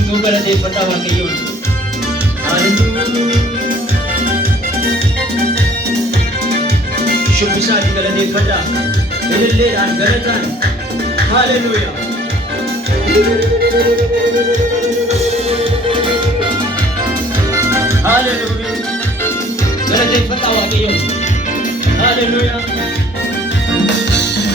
guutuu galateeffadhaa Waaqayyoon. Shubbisaati galateeffadhaa. Ililleedhaan galataan. Haleluuyaa. Haleluuyaa. Galateeffadhaa Waaqayyoon. Haleluuyaa.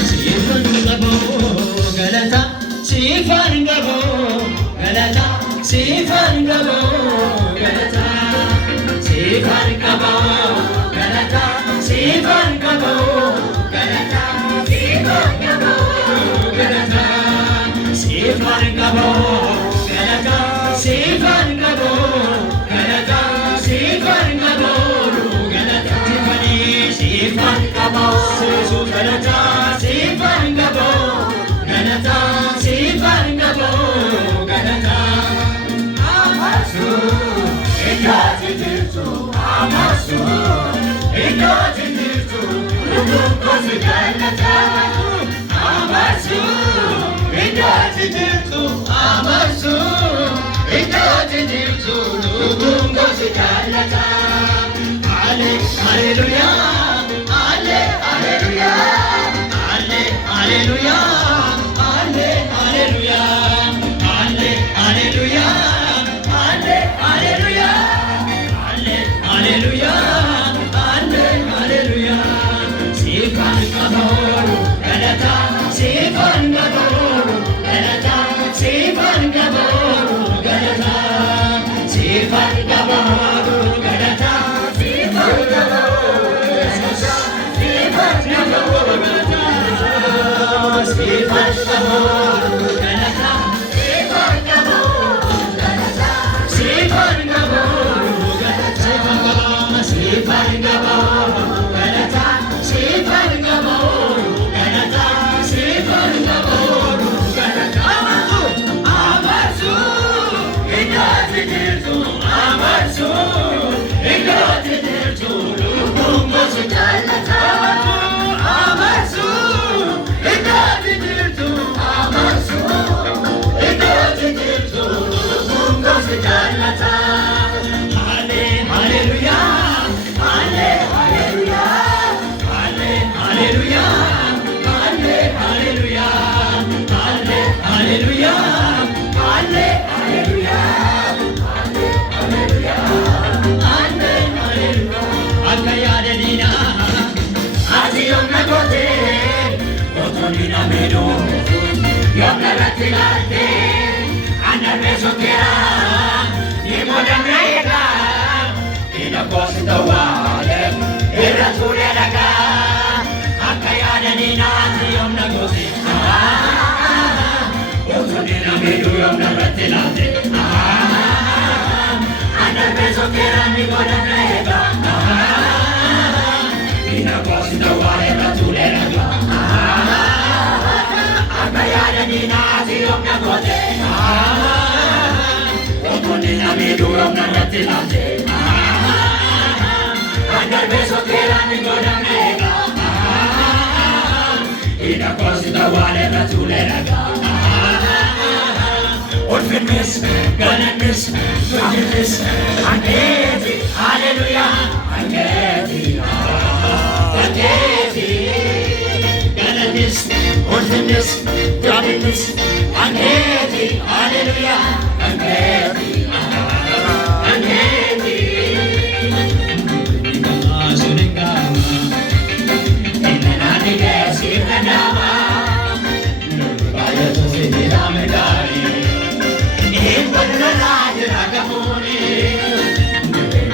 Siifan qaboo galata. Siifan qaboo galata. Siifan qaboo galata. Siifan qaboo galata. Siifan qaboo galata. Siifan qaboo galata. Siifan qaboo galata. Siifan qaboo galata. Siifan qaboo galata. Siifan qaboo galata. Siifan qaboo galata. Siifan qaboo galata. Amasu ikati jirtu. Amasu ikati jirtu. Lukukosi galata. Amasu ikati jirtu. Amasu ikati jirtu. Lukukosi galata. Hallelujah. Hallelujah. Hallelujah. Hallelujah. Hallelujah. Hallelujah. Hallelujah. Hallelujah. Siifan qaboo galata. Siifan qaboo galata. Siifan qaboo galata. Siifan qaboo galata. Siifan qaboo galata. Siifan qaboo galata. Siifan qaboo galata. Siifan qaboo galata. Siifan qaboo galata. Siifan qaboo galata. Siifan qaboo galata. Siifan qaboo galata. Amasu ikati jirtu. Amasu ikati jirtu. Lukukosi galata. Amasu ikati jirtu. Amasu ikati jirtu. Lukukosi galata. Hallelujah. Hallelujah. Hallelujah. Hallelujah. Hallelujah. Hallelujah. Hallelujah. Akka yaadaniina ati yoomna goote otoni na miidhu yoomna irratti laalte anarree sokkeera ni moodamna eegaa ina koosi tawwaale irra tuulee dhagaa akka yaadaniina ati yoomna goote otoni na miidhu yoomna irratti laalte anarree sokkeera ni moodamna eegaa ina koosi tawwaale irra tuulee dhagaa akka yaadaniina ati yoomna goote otoni na miidhu yoomna irratti laalte anarree sokkeera ni moodamna eegaa ina koosi tawwaale irra tuulee dhagaa ulfinnis galannis guddinnis ankeeti. Hallelujah. Ankeeti. Ankeeti. Galannis ulfinnis galannis ankeeti. Hallelujah. Ankeeti. Ankeeti. Suningama inanani kesi kanama bayatu sidame dari imbanna rajra kamuni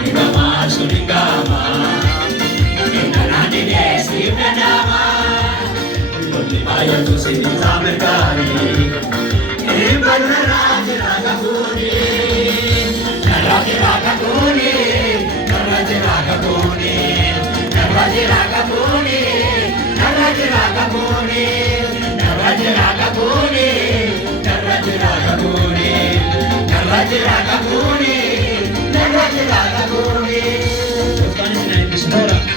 inanama suningama inanani kesi kanama bayatu sidame dari imbanna rajra kamuni rajra kamuni rajra kamuni rajra kamuni rajra kamuni rajra kamuni rajra kamuni rajra kamuni rajra kamuni